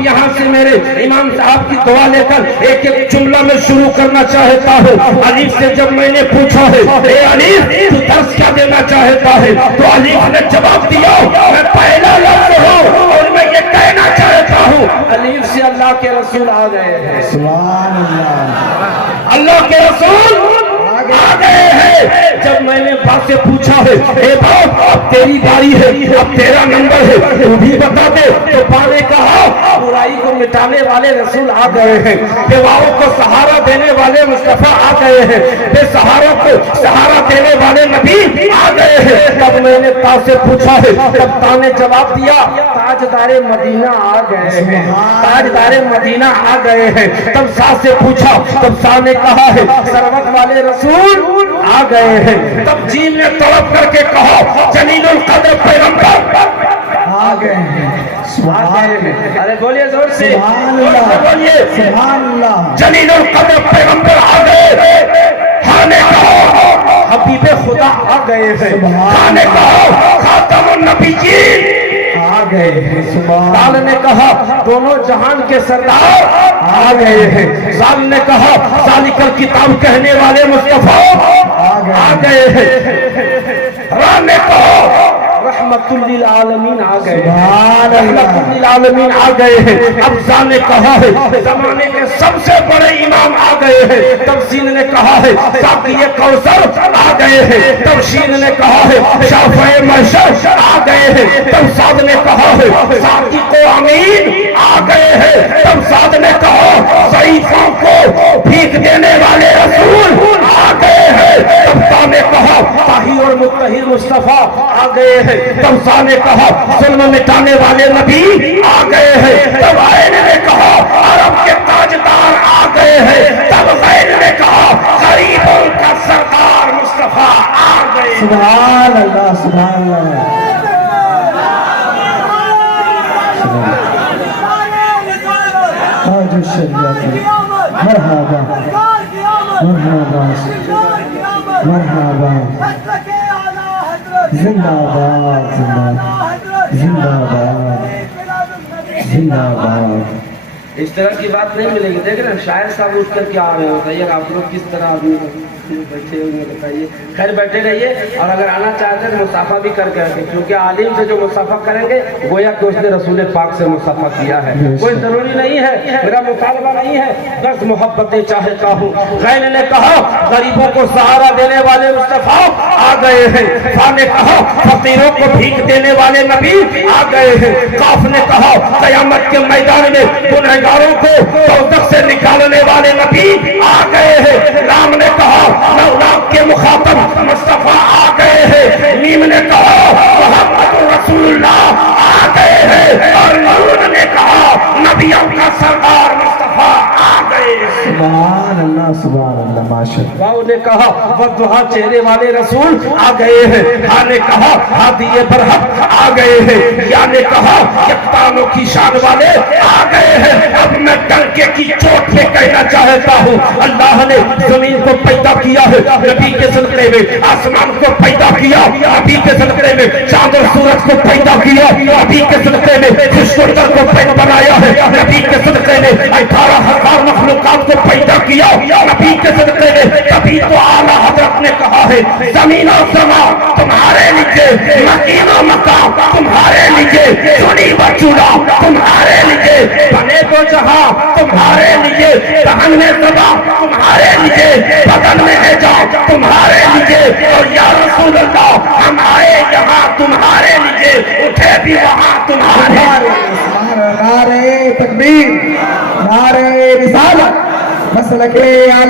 اب یہاں سے میرے امام صاحب کی دعا لے کر ایک ایک جملہ میں شروع کرنا چاہتا ہوں. علیف سے جب میں نے پوچھا ہے اے علیف تو درس کیا دینا چاہتا ہے, تو علیف نے جواب دیا میں پہلا لفظ ہوں اور میں یہ کہنا چاہتا ہوں. علیف سے اللہ کے رسول آ گئے ہیں. سبحان اللہ. اللہ کے رسول آ گئے ہیں. جب میں نے باپ سے پوچھا ہے اے باپ اب تیری باری ہے, اب تیرا نمبر ہے, تو بھی بتا دے, تو باپ نے کہا برائی کو مٹانے والے رسول آ گئے ہیں, بیواؤں کو سہارا دینے والے مصطفیٰ آ گئے ہیں, بے سہاروں کو سہارا دینے والے نبی آ گئے ہیں. تب میں نے تا سے پوچھا ہے, تب تا نے جواب دیا تاجدار مدینہ آ گئے ہیں, تاجدار مدینہ آ گئے ہیں. تب سا سے پوچھا, تب سا نے کہا ہے سروت والے رسول آ گئے ہیں. تب جین نے طلب کر کے کہا جلیل القدر پیغمبر آ گئے ہیں. سبحان اللہ. ارے بولیے زور سے, سبحان اللہ. بولیے سبحان اللہ. جلیل القدر پیغمبر آ گئے. ہاں نے کہا حبیب خدا آ گئے ہیں. ہاں نے کہا خاتم النبیین آ گئے ہیں. سبحان سال نے کہا دونوں جہان کے سردار آ گئے ہیں. سال نے کہا ذالک الکتاب کہنے والے مصطفیٰ آ گئے ہیں. راہ نے کہا رحمت للعالمین آ گئے ہیں. رحمت للعالمین آ گئے ہیں. اب زا نے کہا ہے زمانے کے سب سے بڑے امام آ گئے ہیں. تب سین نے کہا ہے ساقی کوثر آ گئے ہیں. تب شین نے کہا ہے شافع محشر آ گئے ہیں. تب سعد نے کہا ہے ساقی کو امین آ گئے ہیں. تب سعد نے کہا ضعیفوں کو بھیک دینے والے رسول آ گئے ہیں. تب تا نے کہا طاہر اور مطہر مصطفیٰ آ گئے ہیں. تب سا نے کہا ظلم مٹانے والے نبی آ گئے ہیں. تب عین نے کہا عرب کے تاجدار آ گئے ہیں. تب غین نے کہا غریبوں کا سردار مصطفیٰ آ گئے. سبحان اللہ. سبحان اللہ. تاج الشریعت. مرحبا مرحبا مرحبا. زندہ باد زندہ باد زندہ باد. اس طرح کی بات نہیں ملے گی. دیکھ رہے ہیں شاعر صاحب اٹھ کر کے آ رہے ہیں. بتائیے آپ لوگ کس طرح آدمی بیٹھے ہوئے بتائیے. خیر بیٹھے رہیے, اور اگر آنا چاہتے ہیں مصافحہ بھی کر کے رکھیں, کیونکہ عالم سے جو مصافحہ کریں گے گویا کہ اس نے رسول پاک سے مصافحہ کیا ہے. کوئی ضروری نہیں ہے, میرا مطالبہ نہیں ہے, بس محبتیں چاہتا ہوں. غین نے کہا غریبوں کو سہارا دینے والے مصطفیٰ آ گئے ہیں. فا نے کہا فقیروں کو بھیک دینے والے نبی آ گئے ہیں. قاف نے کہا قیامت کے میدان میں گنہگاروں کو دوزخ سے نکالنے والے نبی آ گئے ہیں. رام نے کہا نولاک کے مخاطب مصطفیٰ آ گئے ہیں. نیم نے کہا محمد رسول اللہ آ گئے ہیں. اور نون نے کہا نبیوں کا سردار مصطفیٰ آ گئے ہیں. سبحان اللہ. سبحان اللہ. ماشاءاللہ. واؤ نے کہا وضحا چہرے والے رسول آ گئے ہیں. ہاں نے کہا ہادی برحق آ گئے ہیں. یا نے کہا یکتانوں کی شان والے آ گئے ہیں. اب میں ڈنکے کی چوٹ پہ کہنا چاہتا ہوں اللہ نے زمین کو پیدا کیا ہے نبی کے صدقے میں, آسمان کو پیدا کیا نبی کے صدقے میں, چاند اور سورج کو پیدا کیا نبی کے صدقے میں, خشکر کو بنایا ہے نبی کے صدقے میں, 18,000 مخلوقات کو پیدا کیا نبی کے صدقے میں. تبھی تو اعلیٰ حضرت نے کہا ہے زمین و سماء تمہارے لیے, مکین و مقام تمہارے لیے, چنی و چنا تمہارے لیے, بنے تو جہاں تمہارے لیے, دہن میں سبا تمہارے لیے, بدن میں ہے جا تمہارے لیے. اور یا رسول اللہ ہم آئے یہاں تمہارے لیے, اٹھے بھی وہاں تمہارے لیے. نعرہ تکبیر, نعرہ رسالت, مسلک اعلی.